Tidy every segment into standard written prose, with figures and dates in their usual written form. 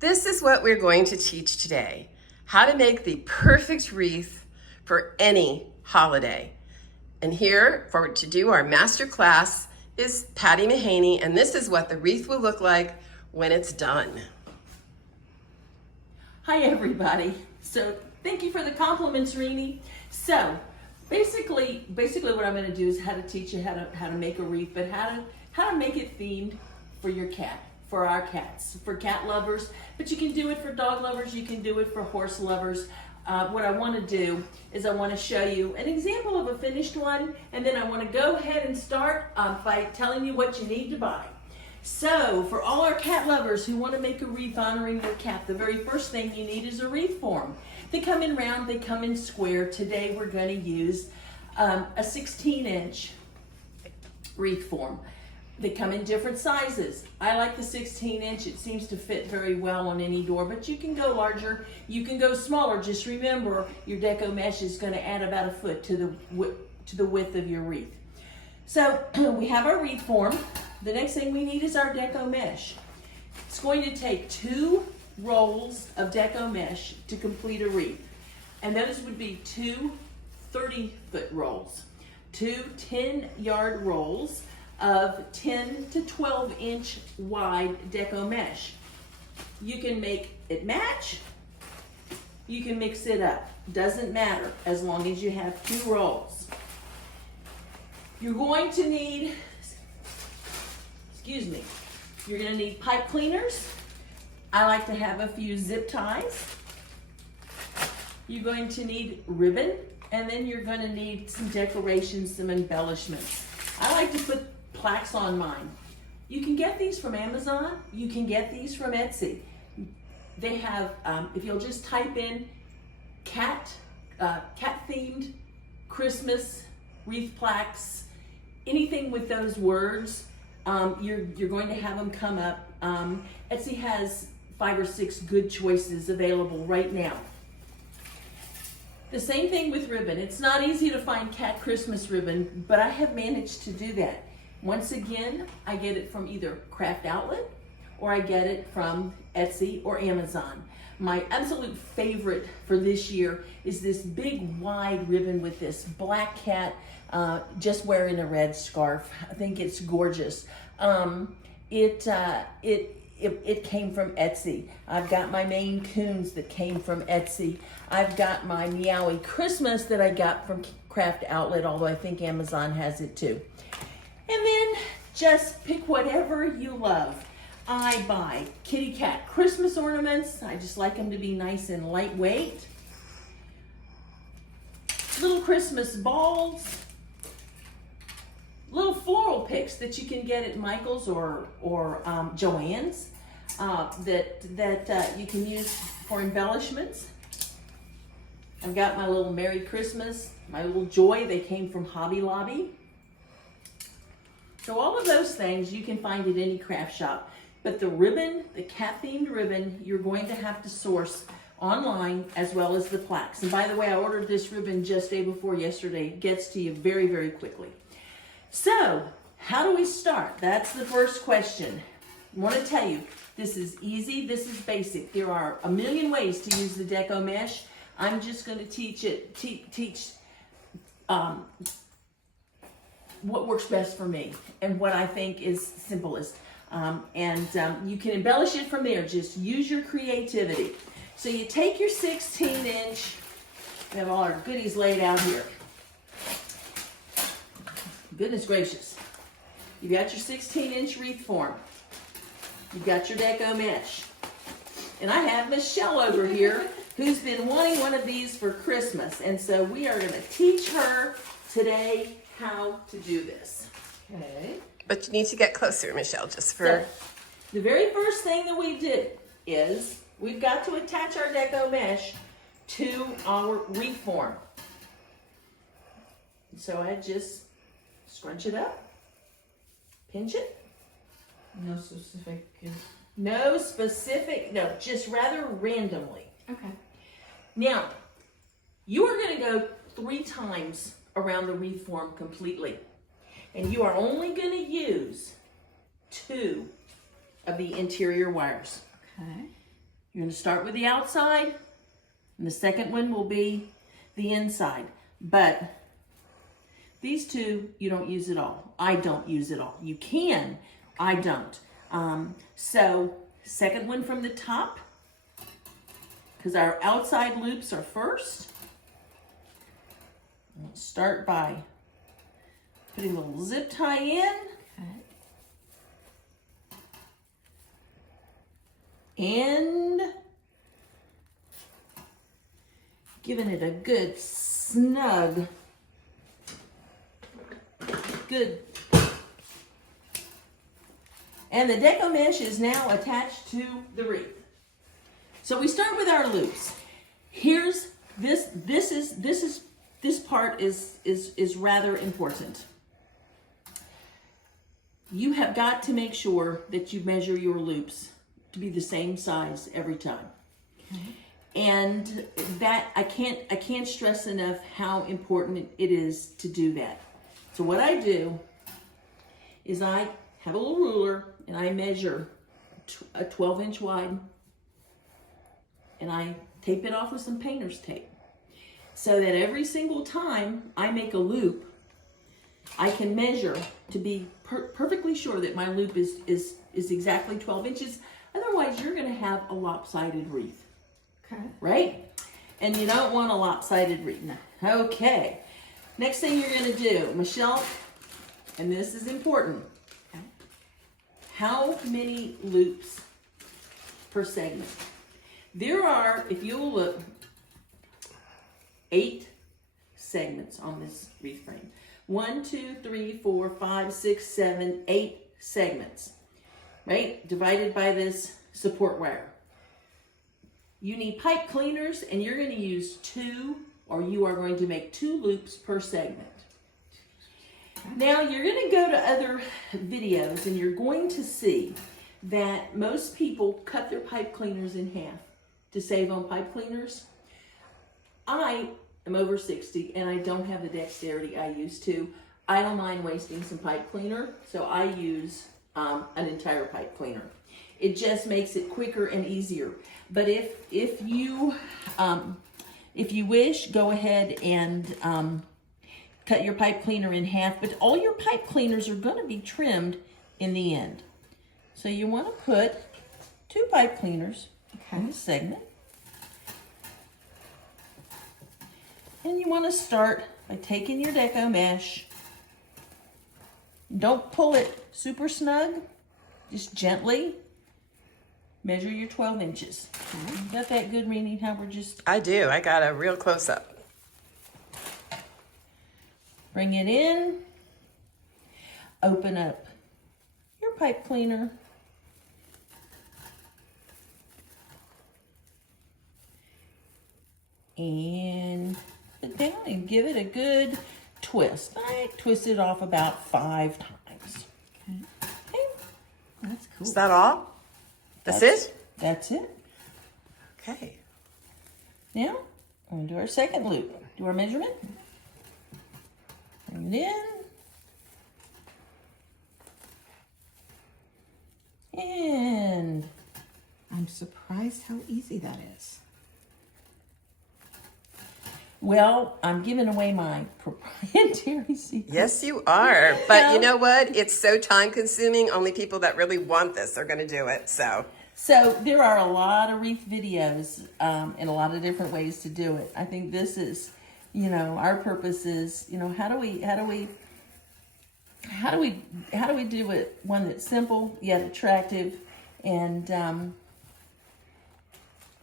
This is what we're going to teach today, how to make the perfect wreath for any holiday. And here to do our master class is Patty Mahaney, and this is what the wreath will look like when it's done. Hi everybody. So thank you for the compliments, Renee. So basically what I'm going to do is how to teach you how to make a wreath, but how to make it themed for your cat. For our cats, for cat lovers, but you can do it for dog lovers, you can do it for horse lovers. What I want to do is I want to show you an example of a finished one, and then I want to go ahead and start by telling you what you need to buy. So for all our cat lovers who want to make a wreath honoring their cat, the very first thing you need is a wreath form. They come in round, they come in square. Today we're going to use a 16-inch wreath form. They come in different sizes. I like the 16-inch. It seems to fit very well on any door, but you can go larger, you can go smaller. Just remember, your deco mesh is going to add about a foot to the width of your wreath. So we have our wreath form. The next thing we need is our deco mesh. It's going to take 2 rolls of deco mesh to complete a wreath. And those would be 2 30-foot rolls, 2 10-yard rolls of 10 to 12-inch wide deco mesh. You can make it match, you can mix it up. Doesn't matter as long as you have 2 rolls. You're going to need, you're going to need pipe cleaners. I like to have a few zip ties. You're going to need ribbon, and then you're going to need some decorations, some embellishments. I like to put plaques on mine. You can get these from Amazon. You can get these from Etsy. They have, if you'll just type in cat themed Christmas wreath plaques, anything with those words, you're going to have them come up. Etsy has 5 or 6 good choices available right now. The same thing with ribbon. It's not easy to find cat Christmas ribbon, but I have managed to do that. Once again, I get it from either Craft Outlet or I get it from Etsy or Amazon. My absolute favorite for this year is this big wide ribbon with this black cat just wearing a red scarf. I think it's gorgeous. It came from Etsy. I've got my Maine Coons that came from Etsy. I've got my Meowie Christmas that I got from Craft Outlet, although I think Amazon has it too. And then just pick whatever you love. I buy kitty cat Christmas ornaments. I just like them to be nice and lightweight. Little Christmas balls. Little floral picks that you can get at Michael's or Joann's that you can use for embellishments. I've got my little Merry Christmas, my little Joy. They came from Hobby Lobby. So all of those things you can find at any craft shop. But the ribbon, the cat-themed ribbon, you're going to have to source online as well as the plaques. And by the way, I ordered this ribbon just day before yesterday. It gets to you very, very quickly. So how do we start? That's the first question. I want to tell you, this is easy, this is basic. There are a million ways to use the deco mesh. I'm just going to teach what works best for me and what I think is simplest. You can embellish it from there. Just use your creativity. So you take your 16-inch, we have all our goodies laid out here. Goodness gracious. You've got your 16-inch wreath form. You've got your deco mesh. And I have Michelle over here who's been wanting one of these for Christmas. And so we are going to teach her today how to do this. Okay. But you need to get closer, Michelle, just for... So, the very first thing that we did is we've got to attach our deco mesh to our wreath form. So I just scrunch it up, pinch it. No, just rather randomly. Okay. Now, you are going to go 3 times around the wreath form completely. And you are only going to use 2 of the interior wires. Okay. You're going to start with the outside, and the second one will be the inside. But these two, you don't use at all. I don't use at all. You can, I don't. So, second one from the top, because our outside loops are first. We'll start by putting a little zip tie in. And giving it a good snug, good. And the deco mesh is now attached to the wreath. So we start with our loops. Here's this part is rather important. You have got to make sure that you measure your loops to be the same size every time. Okay. And that I can't stress enough how important it is to do that. So what I do is I have a little ruler and I measure a 12-inch wide and I tape it off with some painter's tape so that every single time I make a loop, I can measure to be perfectly sure that my loop is exactly 12 inches. Otherwise, you're going to have a lopsided wreath. Okay. Right? And you don't want a lopsided wreath. Okay. Next thing you're going to do, Michelle, and this is important. Okay. How many loops per segment? There are, if you'll look, 8 segments on this wreath frame. 1, 2, 3, 4, 5, 6, 7, 8 segments. Right? Divided by this support wire. You need pipe cleaners and you're going to use 2, or you are going to make 2 loops per segment. Now you're going to go to other videos and you're going to see that most people cut their pipe cleaners in half to save on pipe cleaners. I am over 60 and I don't have the dexterity I used to. I don't mind wasting some pipe cleaner, so I use an entire pipe cleaner. It just makes it quicker and easier. But if you wish, go ahead and cut your pipe cleaner in half. But all your pipe cleaners are going to be trimmed in the end. So you want to put 2 pipe cleaners in the segment. And you want to start by taking your deco mesh. Don't pull it super snug, just gently measure your 12 inches. Got that good, Renee? How we're just... I do. I got a real close-up. Bring it in. Open up your pipe cleaner. And put it down and give it a good twist. I twist it off about 5 times. Okay. That's cool. Is that all? That's it? That's it. Okay. Now, we're going to do our second loop. Do our measurement. Bring it in. And I'm surprised how easy that is. Well, I'm giving away my proprietary secret. Yes, you are. But you know what? It's so time consuming. Only people that really want this are going to do it. So there are a lot of wreath videos and a lot of different ways to do it. I think this is, our purpose is, how do we do it one that's simple yet attractive and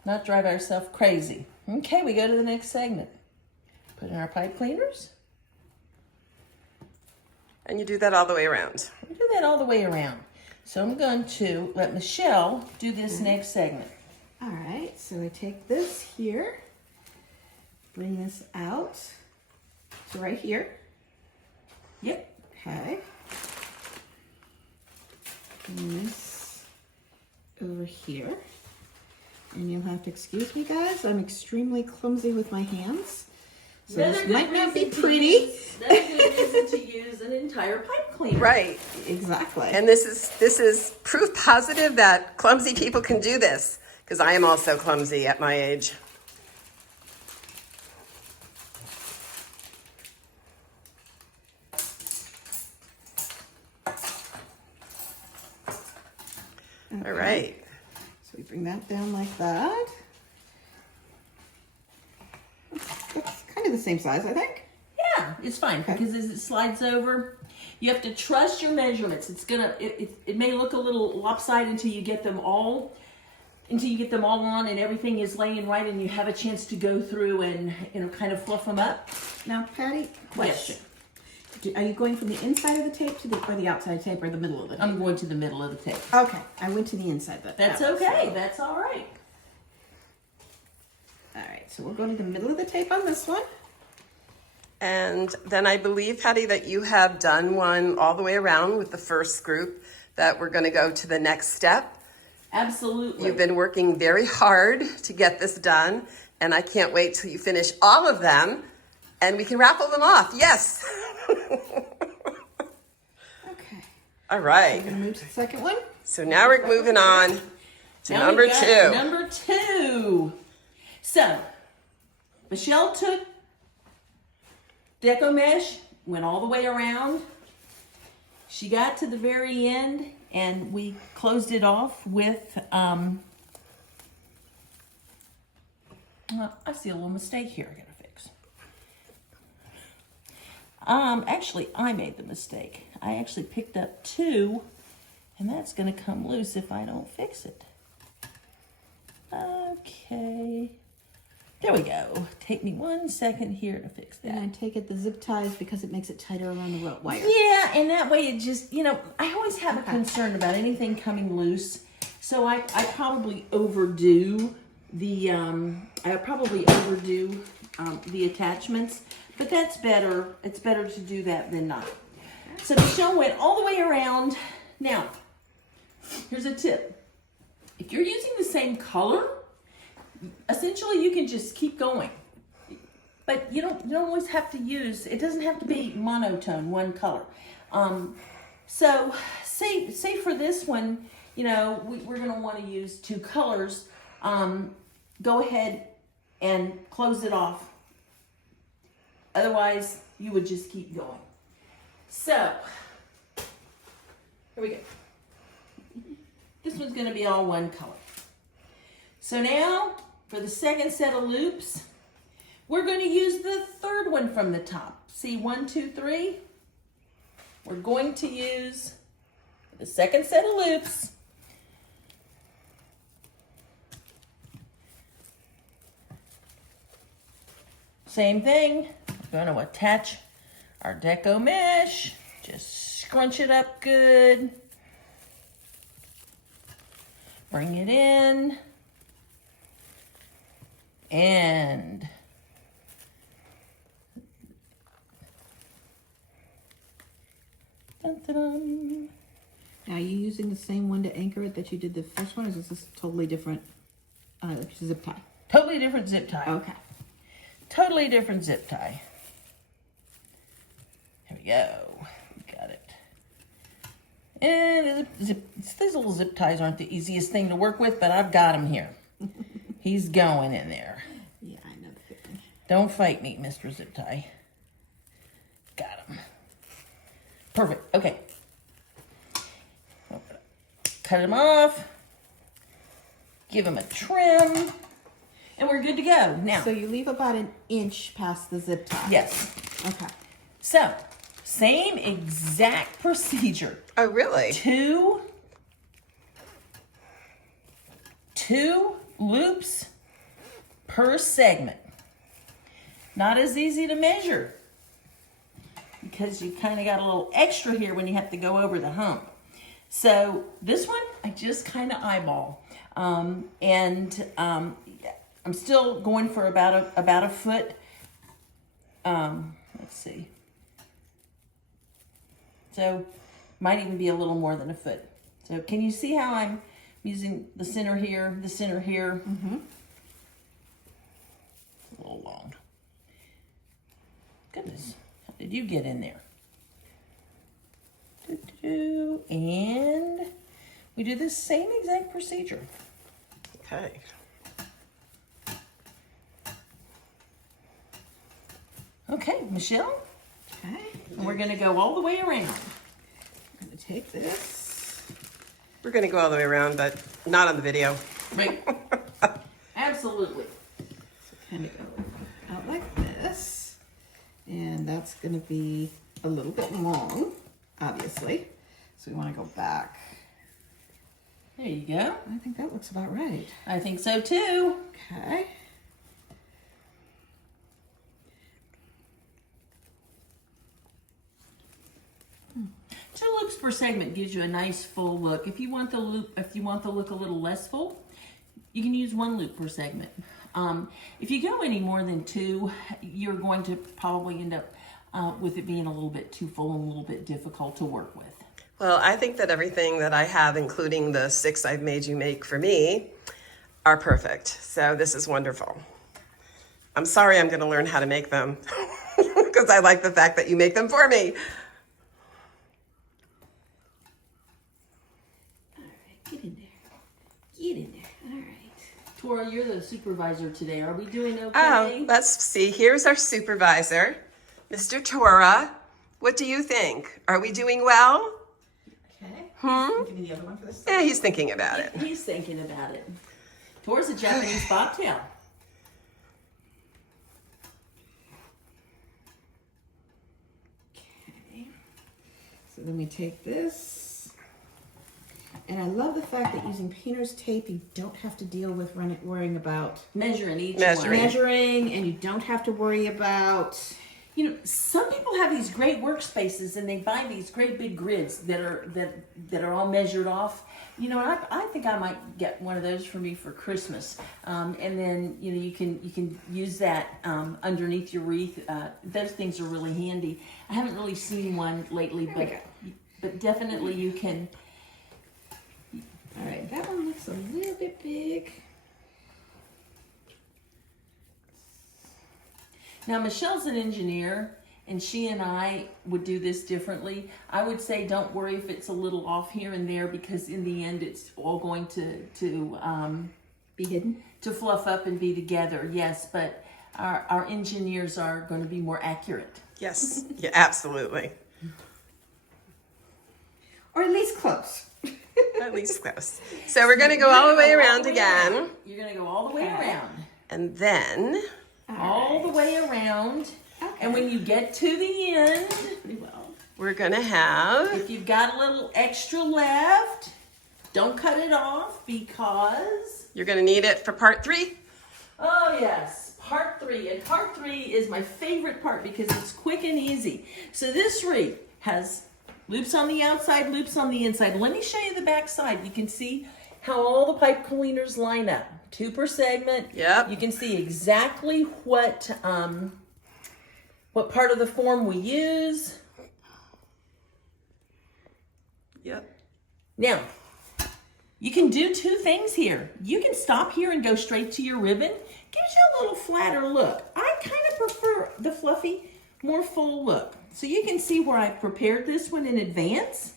not drive ourselves crazy. Okay, we go to the next segment. Put in our pipe cleaners. And you do that all the way around. We do that all the way around. So I'm going to let Michelle do this next segment. All right, so I take this here, bring this out to right here. Yep. Okay. Bring this over here. And you'll have to excuse me, guys. I'm extremely clumsy with my hands. So this might not be pretty. That's a good reason to use an entire pipe cleaner. Right. Exactly. And this is proof positive that clumsy people can do this. because I am also clumsy at my age. All right. So we bring that down like that. That's kind of the same size, I think. Yeah, it's fine because as it slides over, you have to trust your measurements. It may look a little lopsided until you get them all on and everything is laying right and you have a chance to go through and kind of fluff them up. Now, Patty, question. Are you going from the inside of the tape or the outside tape or the middle of the tape? I'm going to the middle of the tape. Okay, I went to the inside. That's okay. That's all right. All right, so we'll go to the middle of the tape on this one. And then I believe, Patty, that you have done one all the way around with the first group, that we're going to go to the next step. Absolutely. You've been working very hard to get this done, and I can't wait till you finish all of them and we can raffle them off. Yes. Okay. All right. We're gonna move to the second one. So now we're moving on to Now number we've got 2. Number 2. So, Michelle took deco mesh, went all the way around. She got to the very end and we closed it off with, I see a little mistake here I gotta fix. Actually, I made the mistake. I actually picked up 2 and that's gonna come loose if I don't fix it. Okay. There we go. Take me 1 second here to fix that. And I take it the zip ties because it makes it tighter around the rope wire. Yeah, and that way it just, I always have a concern about anything coming loose. So I probably overdo the attachments, but that's better. It's better to do that than not. So Michelle went all the way around. Now, here's a tip. If you're using the same color, essentially you can just keep going. But you don't always have to use, it doesn't have to be monotone, one color. So say for this one, we're gonna wanna use 2 colors. Go ahead and close it off. Otherwise, you would just keep going. So, here we go. This one's gonna be all one color. So now, for the second set of loops, we're going to use the third one from the top. See, 1, 2, 3. We're going to use the second set of loops. Same thing. We're going to attach our deco mesh. Just scrunch it up good. Bring it in. And dun, dun, dun. Now, are you using the same one to anchor it that you did the first one, or is this totally different zip tie? Totally different zip tie. Okay. Totally different zip tie. Here we go. We got it. And these little zip ties aren't the easiest thing to work with, but I've got him here. He's going in there. Yeah, I know the feeling. Don't fight me, Mr. Zip Tie. Got him. Perfect. Okay. Cut him off. Give him a trim. And we're good to go. Now. So you leave about 1 inch past the zip tie. Yes. Okay. So, same exact procedure. Oh, really? 2 loops per segment. Not as easy to measure because you kind of got a little extra here when you have to go over the hump. So this one, I just kind of eyeball. I'm still going for about a foot. Let's see. So might even be a little more than a foot. So can you see how I'm using the center here, the center here? Mm-hmm. A little long. Goodness, how did you get in there? And we do the same exact procedure. Okay. Okay, Michelle, Okay. and we're gonna go all the way around. I'm going to take this. We're going to go all the way around, but not on the video. Right. Absolutely. Kind of go out like this. And that's going to be a little bit long, obviously. So we want to go back. There you go. I think that looks about right. I think so too. Okay. Two loops per segment gives you a nice full look. If you want the look a little less full, you can use one loop per segment. If you go any more than two, you're going to probably end up with it being a little bit too full and a little bit difficult to work with. Well, I think that everything that I have, including the 6 I've made you make for me, are perfect. So this is wonderful. I'm sorry I'm going to learn how to make them because I like the fact that you make them for me. All right, get in there. Get in there. All right. Tora, you're the supervisor today. Are we doing okay? Oh, let's see. Here's our supervisor, Mr. Tora. What do you think? Are we doing well? Okay. Give me the other one for this. Yeah, he's thinking about it. He's thinking about it. Tora's a Japanese bobtail. Okay. So then we take this. And I love the fact that using painter's tape, you don't have to deal with worrying about Measuring each Measuring. one. measuring, and you don't have to worry about. You know, some people have these great workspaces and they buy these great big grids that are all measured off. You know, I think I might get one of those for me for Christmas. And then you can use that underneath your wreath. Those things are really handy. I haven't really seen one lately, but definitely you can. All right, that one looks a little bit big. Now, Michelle's an engineer, and she and I would do this differently. I would say don't worry if it's a little off here and there, because in the end, it's all going to Be hidden. to fluff up and be together. Yes, but our engineers are going to be more accurate. Yes, yeah, absolutely. Or at least close. At least close. So we're going to go all the way around again. You're going to go all the way Okay. around. And then, All the way around. And when you get to the end, Pretty well. we're going to have, if you've got a little extra left, don't cut it off, because you're going to need it for part 3. oh yes, part 3. And part 3 is my favorite part because it's quick and easy. So this wreath has loops on the outside, loops on the inside. Let me show you the back side. You can see how all the pipe cleaners line up. 2 per segment. Yep. You can see exactly what part of the form we use. Yep. Now, you can do 2 things here. You can stop here and go straight to your ribbon. Gives you a little flatter look. I kind of prefer the fluffy, more full look. So you can see where I prepared this one in advance.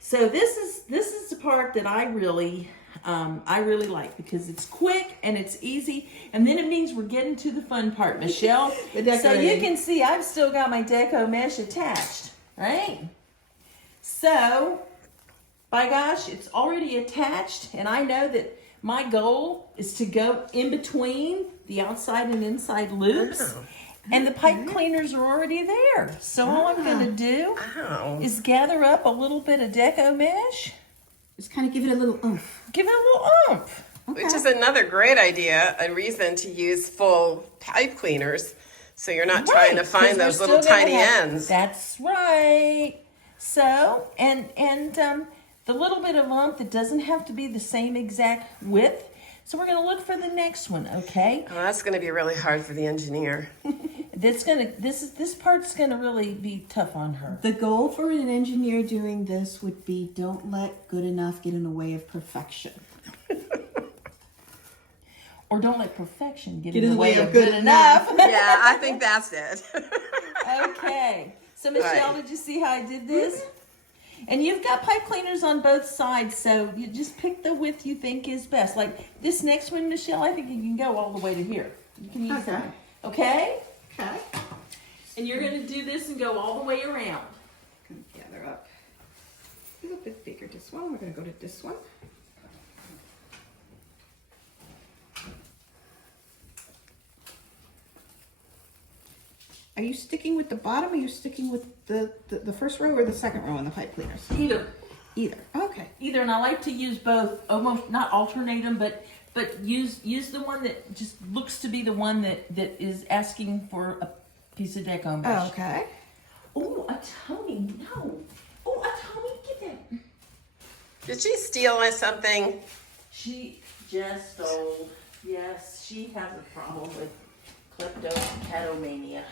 So this is the part that I really like, because it's quick and it's easy, and then it means we're getting to the fun part, Michelle. The So decorating. you can see I've still got my deco mesh attached, right? So, by gosh, it's already attached, and I know that my goal is to go in between the outside and inside loops. Oh. And the pipe cleaners are already there. So all I'm going to do Wow. is gather up a little bit of deco mesh, Just kind of give it a little oomph. give it a little oomph. Which is another great idea, a reason to use full pipe cleaners, so you're not trying to Right, 'cause find we're those still little gonna tiny have- ends. That's right. So, and the little bit of oomph, that doesn't have to be the same exact width. So we're going to look for the next one, okay? Oh, that's going to be really hard for the engineer. This part's going to really be tough on her. The goal for an engineer doing this would be don't let good enough get in the way of perfection. Or don't let perfection get in the way of good enough. Yeah, I think that's it. Okay. So Michelle, Right. did you see how I did this? And you've got pipe cleaners on both sides, so you just pick the width you think is best. Like this next one, Michelle, I think you can go all the way to here. You can use that. Okay? Okay. And you're going to do this and go all the way around. Gonna gather up a little bit bigger this one. We're going to go to this one. Are you sticking with the bottom, or are you sticking with the first row or the second row in the pipe cleaners? Either. Either. Okay. Either, and I like to use both, almost not alternate them, but use the one that just looks to be the one that is asking for a piece of deco mesh. Okay. Oh, a Tony, no. Oh, a Tony, get that. Did she steal something? She just stole. Yes, she has a problem with kleptomania.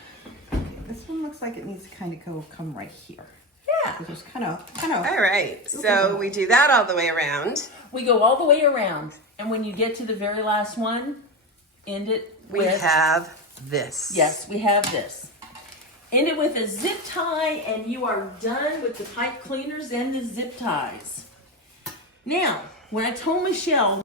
This one looks like it needs to kind of come right here. Yeah. It's just kind of. All right, so we do that all the way around. We go all the way around, and when you get to the very last one, end it We with... have this. Yes, we have this. End it with a zip tie, and you are done with the pipe cleaners and the zip ties. Now, when I told Michelle